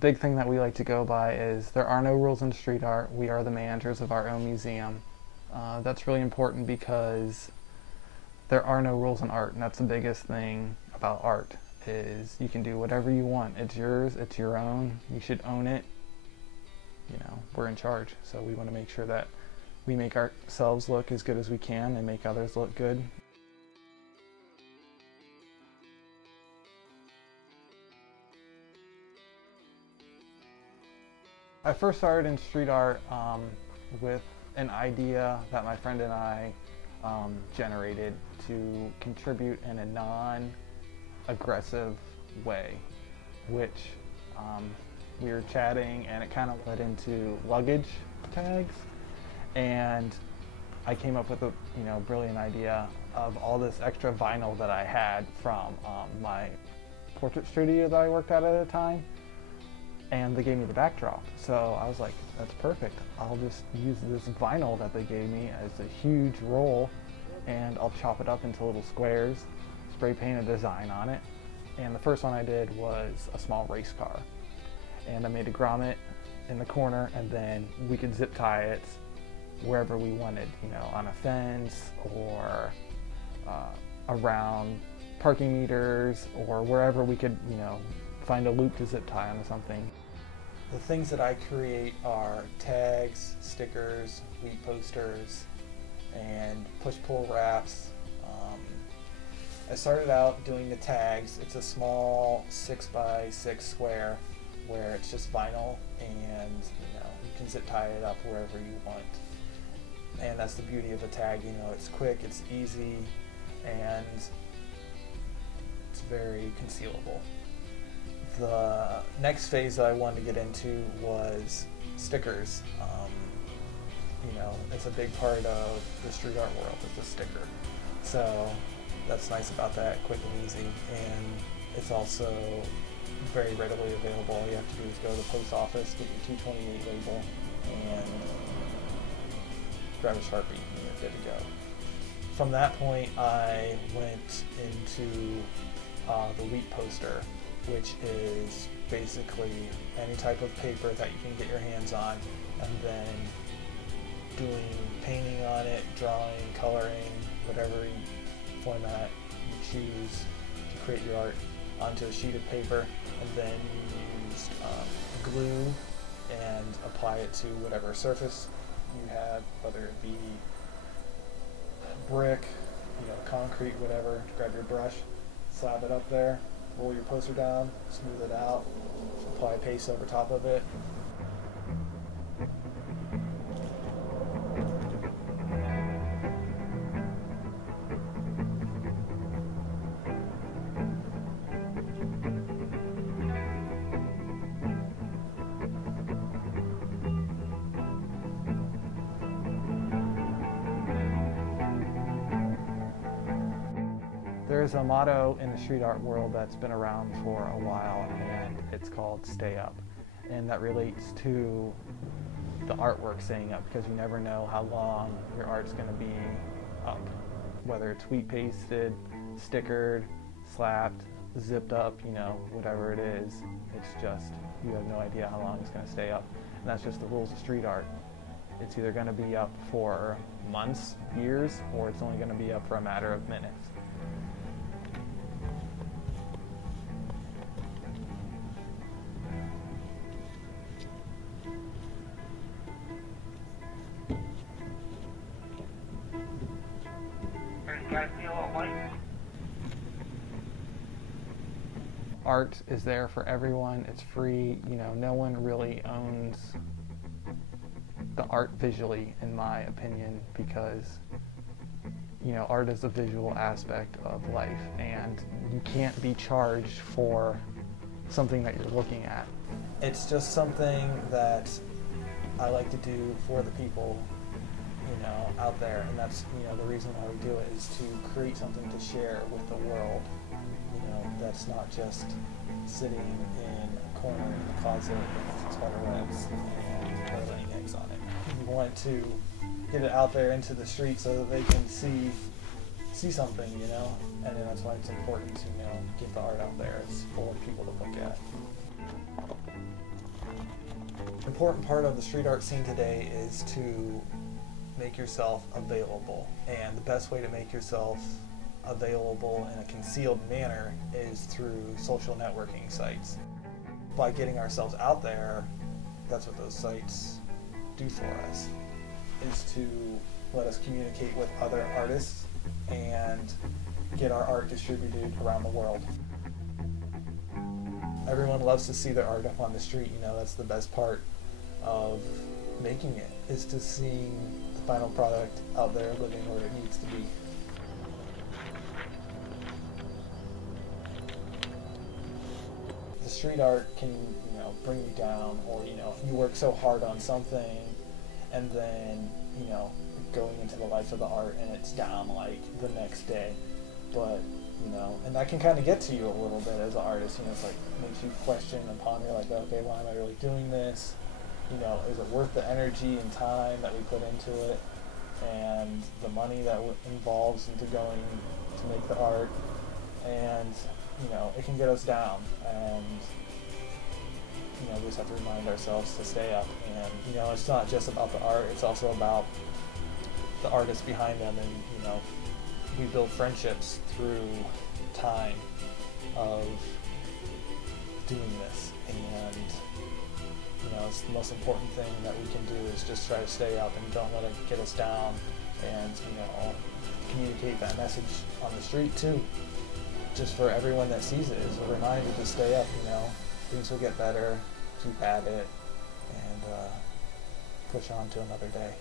Big thing that we like to go by is there are no rules in street art. We are the managers of our own museum. That's really important because there are no rules in art, and that's the biggest thing about art is you can do whatever you want. It's yours, it's your own, you should own it. You know, we're in charge, so we want to make sure that we make ourselves look as good as we can and make others look good. I first started in street art with an idea that my friend and I generated to contribute in a non-aggressive way, which we were chatting and it kind of led into luggage tags, and I came up with a brilliant idea of all this extra vinyl that I had from my portrait studio that I worked at the time. And they gave me the backdrop. So I was like, that's perfect. I'll just use this vinyl that they gave me as a huge roll, and I'll chop it up into little squares, spray paint a design on it. And the first one I did was a small race car. And I made a grommet in the corner, and then we could zip tie it wherever we wanted, on a fence or around parking meters or wherever we could, find a loop to zip tie onto something. The things that I create are tags, stickers, wheat posters, and push-pull wraps. I started out doing the tags. It's a small 6x6 square where it's just vinyl, and you can zip tie it up wherever you want. And that's the beauty of a tag. It's quick, it's easy, and it's very concealable. The next phase that I wanted to get into was stickers. It's a big part of the street art world, is the sticker. So that's nice about that, quick and easy, and it's also very readily available. All you have to do is go to the post office, get your 228 label, and grab a Sharpie, and you're good to go. From that point, I went into the wheat poster, which is basically any type of paper that you can get your hands on, and then doing painting on it, drawing, coloring, whatever format you choose to create your art onto a sheet of paper, and then you use glue and apply it to whatever surface you have, whether it be brick, concrete, whatever. Grab your brush, slap it up there, roll your poster down, smooth it out, apply paste over top of it. There's a motto in the street art world that's been around for a while, and it's called "Stay Up," and that relates to the artwork staying up, because you never know how long your art's going to be up, whether it's wheat pasted, stickered, slapped, zipped up, whatever it is. It's just, you have no idea how long it's going to stay up, and that's just the rules of street art. It's either going to be up for months, years, or it's only going to be up for a matter of minutes. Art is there for everyone. It's free. No one really owns the art visually, in my opinion, because art is a visual aspect of life, and you can't be charged for something that you're looking at. It's just something that I like to do for the people out there, and that's the reason why we do it, is to create something to share with the world. That's not just sitting in a corner in the closet with spider webs and laying eggs on it. We want to get it out there into the street so that they can see something, and then that's why it's important to get the art out there. It's for people to look at. important part of the street art scene today is to make yourself available. And the best way to make yourself available in a concealed manner is through social networking sites. By getting ourselves out there, that's what those sites do for us, is to let us communicate with other artists and get our art distributed around the world. Everyone loves to see their art up on the street. You know, that's the best part of making it, is to see the final product out there living where it needs to be. The street art can, you know, bring you down, or, you know, you work so hard on something and then, you know, going into the life of the art and it's down like the next day. But, you know, and that can kind of get to you a little bit as an artist. You know, it's like, makes you question and ponder, like, okay, why am I really doing this? You know, is it worth the energy and time that we put into it, and the money that involves into going to make the art? And, you know, it can get us down, and, you know, we just have to remind ourselves to stay up. And, you know, it's not just about the art, it's also about the artists behind them. And, you know, we build friendships through time of doing this. And, you know, it's the most important thing that we can do, is just try to stay up and don't let it get us down. And, you know, communicate that message on the street too, just for everyone that sees it, is a reminder to stay up. You know, things will get better, keep at it, and push on to another day.